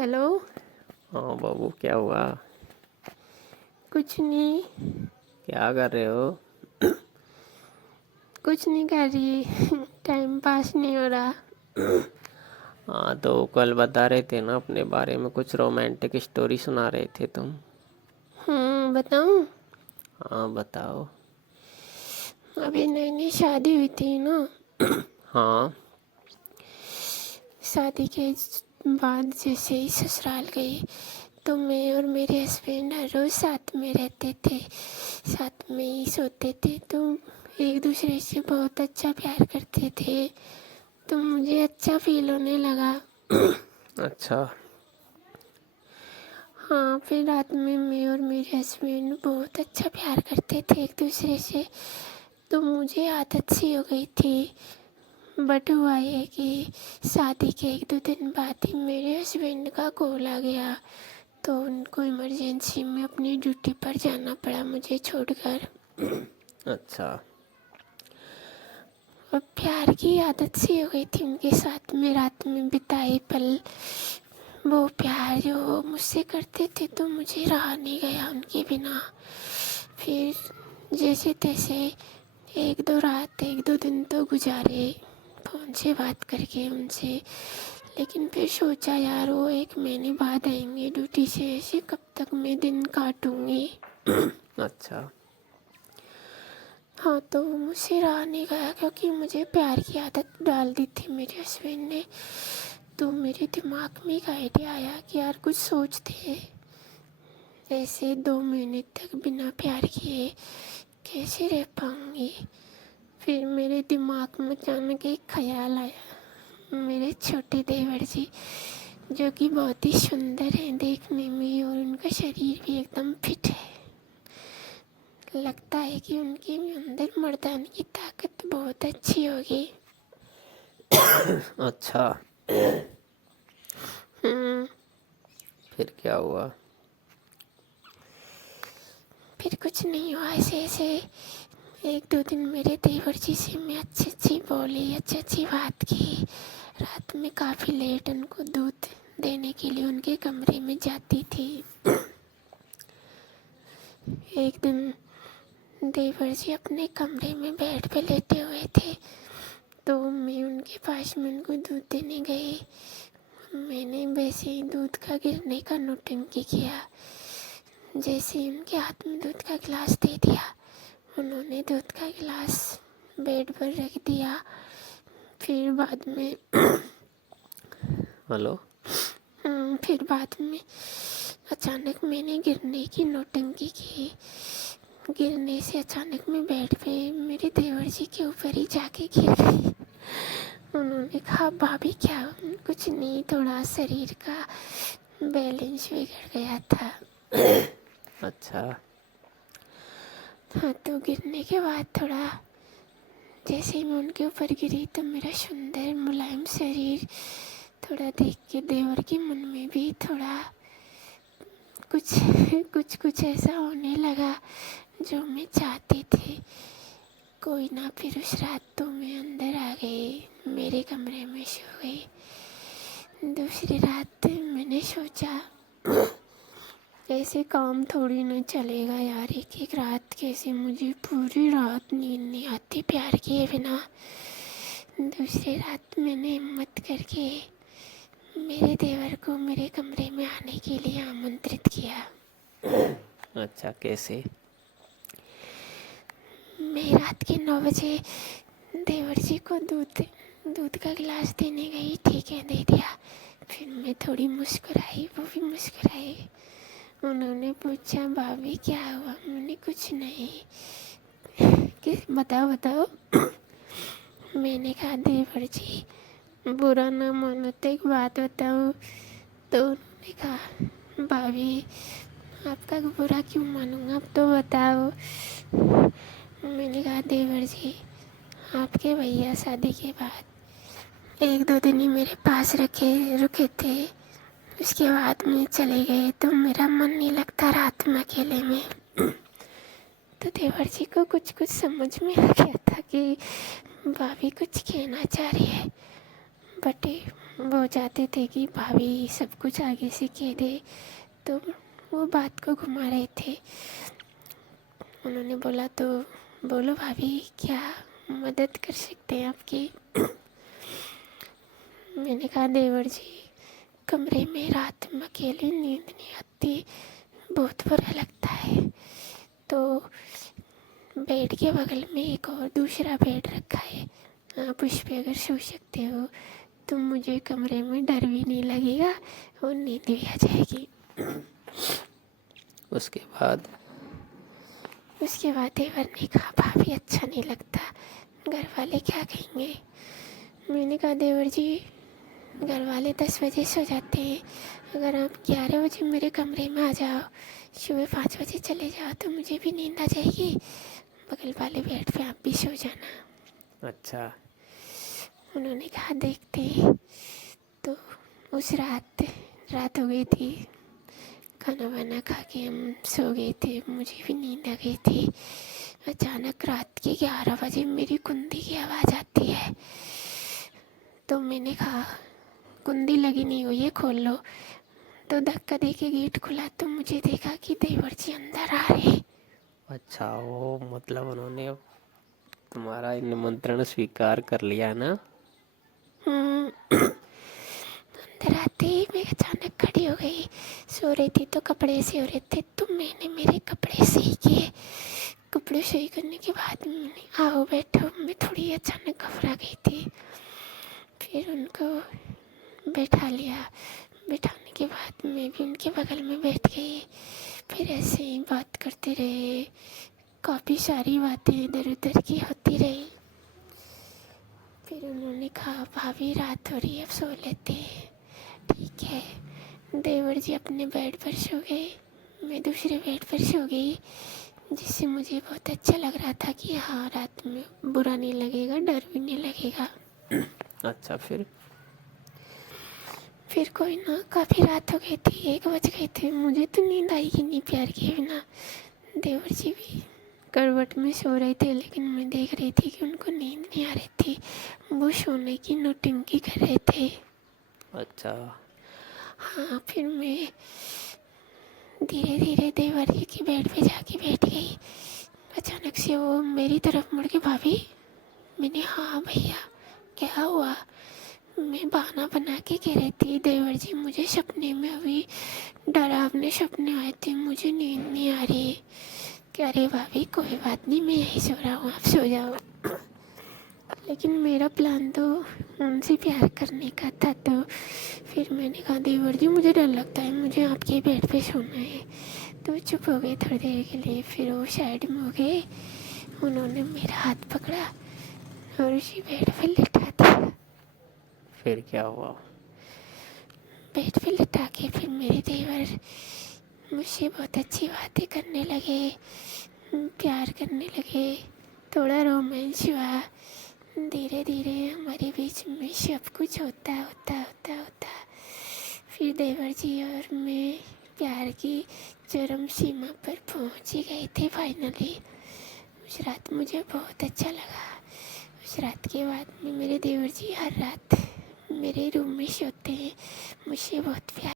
Hello. हाँ बाबू, क्या हुआ? कुछ नहीं। क्या कर रहे हो? कुछ नहीं कर रही। टाइम पास नहीं हो रहा। हाँ, तो कल बता रहे थे ना अपने बारे में, कुछ रोमांटिक स्टोरी सुना रहे थे तुम। बताऊं? हाँ बताओ। अभी नई नई शादी हुई थी ना। हाँ। शादी के बाद जैसे ही ससुराल गई तो मैं और मेरे हस्बैंड हर रोज़ साथ में रहते थे, साथ में ही सोते थे, तो एक दूसरे से बहुत अच्छा प्यार करते थे, तो मुझे अच्छा फील होने लगा। अच्छा। हाँ, फिर रात में मैं और मेरे हस्बैंड बहुत अच्छा प्यार करते थे एक दूसरे से, तो मुझे आदत सी हो गई थी। बट हुआ ये कि शादी के 1-2 दिन बाद ही मेरे हस्बैंड का कॉल आ गया, तो उनको इमरजेंसी में अपनी ड्यूटी पर जाना पड़ा मुझे छोड़कर। अच्छा। और प्यार की आदत सी हो गई थी उनके साथ में रात में बिताए पल, वो प्यार जो मुझसे करते थे, तो मुझे रहा नहीं गया उनके बिना। फिर जैसे तैसे 1-2 दिन तो गुजारे फ़ोन से बात करके उनसे, लेकिन फिर सोचा यार वो 1 महीने बाद आएंगे ड्यूटी से, ऐसे कब तक मैं दिन काटूंगी। अच्छा। हाँ, तो मुझसे रहा नहीं गया क्योंकि मुझे प्यार की आदत डाल दी थी मेरे हस्बैंड ने। तो मेरे दिमाग में एक आइडिया आया कि यार कुछ सोचते हैं, ऐसे 2 महीने तक बिना प्यार किए कैसे रह पाऊँगी। फिर मेरे दिमाग में अचानक एक ख्याल आया, मेरे छोटे देवर जी जो कि बहुत ही सुंदर हैं देखने में, और उनका शरीर भी एकदम फिट है, लगता है कि उनके अंदर मर्दानी की ताकत बहुत अच्छी होगी। अच्छा। हम्म, फिर क्या हुआ? फिर कुछ नहीं हुआ। ऐसे ऐसे 1-2 दिन मेरे देवर जी से मैं अच्छी अच्छी बोली, अच्छी अच्छी बात की। रात में काफ़ी लेट उनको दूध देने के लिए उनके कमरे में जाती थी। एक दिन देवर जी अपने कमरे में बेड पे लेटे हुए थे, तो मैं उनके पास में उनको दूध देने गई। मैंने वैसे ही दूध का गिरने का नौटंकी किया। जैसे ही उनके हाथ में दूध का गिलास दे दिया, उन्होंने दूध का गिलास बेड पर रख दिया। फिर बाद में हेलो। फिर बाद में अचानक मैंने गिरने की नौटंकी की। गिरने से अचानक मैं बेड पे मेरे देवर जी के ऊपर ही जाके गिर गई। उन्होंने कहा भाभी क्या? कुछ नहीं, थोड़ा शरीर का बैलेंस बिगड़ गया था। अच्छा। हाँ, तो गिरने के बाद थोड़ा जैसे ही मैं उनके ऊपर गिरी तो मेरा सुंदर मुलायम शरीर थोड़ा देख के देवर के मन में भी थोड़ा कुछ कुछ ऐसा होने लगा जो मैं चाहती थी। कोई ना, फिर उस रात तो मैं अंदर आ गई, मेरे कमरे में सो गई। दूसरी रात मैंने सोचा ऐसे काम थोड़ी ना चलेगा यार, एक एक रात कैसे, मुझे पूरी रात नींद नहीं आती प्यार किए बिना। दूसरी रात मैंने हिम्मत करके मेरे देवर को मेरे कमरे में आने के लिए आमंत्रित किया। अच्छा, कैसे? मैं रात के 9 बजे देवर जी को दूध का गिलास देने गई, ठीक है दे दिया। फिर मैं थोड़ी मुस्कुराई, वो भी मुस्कुराए। उन्होंने पूछा भाभी क्या हुआ? मैंने कुछ नहीं। कि बताओ बताओ। मैंने कहा देवर जी बुरा ना मानो तो एक बात बताओ। तो उन्होंने कहा भाभी आपका बुरा क्यों मानूंगा, आप तो बताओ। मैंने कहा देवर जी आपके भैया शादी के बाद 1-2 दिन ही मेरे पास रुके थे, उसके बाद में चले गए, तो मेरा मन नहीं लगता रात में अकेले में। तो देवर जी को कुछ कुछ समझ में आ गया था कि भाभी कुछ कहना चाह रही है, बट वो चाहते थे कि भाभी सब कुछ आगे से कह दे, तो वो बात को घुमा रहे थे। उन्होंने बोला तो बोलो भाभी, क्या मदद कर सकते हैं आपकी। मैंने कहा देवर जी, कमरे में रात में अकेली नींद नहीं आती, बहुत बुरा लगता है। तो बेड के बगल में एक और दूसरा बेड रखा है, आप उस पर अगर सो सकते हो तो मुझे कमरे में डर भी नहीं लगेगा और नींद भी आ जाएगी। उसके बाद देवर ने कहा भाभी अच्छा नहीं लगता, घर वाले क्या कहेंगे। मैंने कहा देवर जी, घर वाले 10 बजे सो जाते हैं, अगर आप 11 बजे मेरे कमरे में आ जाओ, सुबह 5 बजे चले जाओ तो मुझे भी नींद आ जाएगी, बगल वाले बेड पे आप भी सो जाना। अच्छा। उन्होंने कहा देखते। तो उस रात हो गई थी, खाना वाना खा के हम सो गए थे, मुझे भी नींद आ गई थी। अचानक रात के 11 बजे मेरी कुंडी की आवाज़ आती है। तो मैंने कहा कुंडी लगी नहीं हुई है, खोल लो। तो धक्का दे के गेट खुला तो मुझे देखा कि देवर जी अंदर आ रहे। अच्छा, वो मतलब उन्होंने तुम्हारा निमंत्रण स्वीकार कर लिया ना। अंदर आते ही मैं अचानक खड़ी हो गई। सो रही थी तो कपड़े सी हो रहे थे, तो मैंने मेरे कपड़े सही किए। कपड़े सही करने के बाद मैंने आओ बैठो, मैं थोड़ी अचानक घबरा गई थी। फिर उनको बैठा लिया। बैठाने के बाद मैं भी उनके बगल में बैठ गई। फिर ऐसे ही बात करते रहे, काफ़ी सारी बातें इधर उधर की होती रही। फिर उन्होंने कहा भाभी रात हो रही है, अब सो लेते हैं। ठीक है। देवर जी अपने बेड पर सो गए, मैं दूसरे बेड पर सो गई, जिससे मुझे बहुत अच्छा लग रहा था कि हाँ रात में बुरा नहीं लगेगा, डर भी नहीं लगेगा। अच्छा, फिर कोई ना, काफ़ी रात हो गई थी, 1 बज गए थे, मुझे तो नींद आई ही नहीं प्यार के बिना। देवर जी भी करवट में सो रहे थे, लेकिन मैं देख रही थी कि उनको नींद नहीं आ रही थी, वो सोने की नौटंकी कर रहे थे। अच्छा। हाँ, फिर मैं धीरे धीरे देवर जी की बेड पे जाके बैठ गई। अचानक से वो मेरी तरफ मुड़ के भाभी। मैंने हाँ भैया, क्या हुआ। मैं बहाना बना के कह रही थी देवर जी मुझे सपने में अभी डरावने सपने आए थे, मुझे नींद नहीं आ रही। कह रहे भाभी कोई बात नहीं, मैं यहीं सो रहा हूँ, आप सो जाओ। लेकिन मेरा प्लान तो उनसे प्यार करने का था। तो फिर मैंने कहा देवर जी मुझे डर लगता है, मुझे आपके बेड पे सोना है। तो चुप हो गए थोड़ी देर के लिए। फिर वो साइड में हो गए, उन्होंने मेरा हाथ पकड़ा और उसी बेड पे लिटा दिया। फिर क्या हुआ। बेड पे लिटा के फिर मेरे देवर मुझसे बहुत अच्छी बातें करने लगे, प्यार करने लगे, थोड़ा रोमांस हुआ। धीरे धीरे हमारे बीच में सब कुछ होता होता होता होता फिर देवर जी और मैं प्यार की चरम सीमा पर पहुंच ही गए थे फाइनली। उस रात मुझे बहुत अच्छा लगा। उस रात के बाद में मेरे देवर जी हर रात मेरे रूम में सोते हैं, मुझसे बहुत प्यार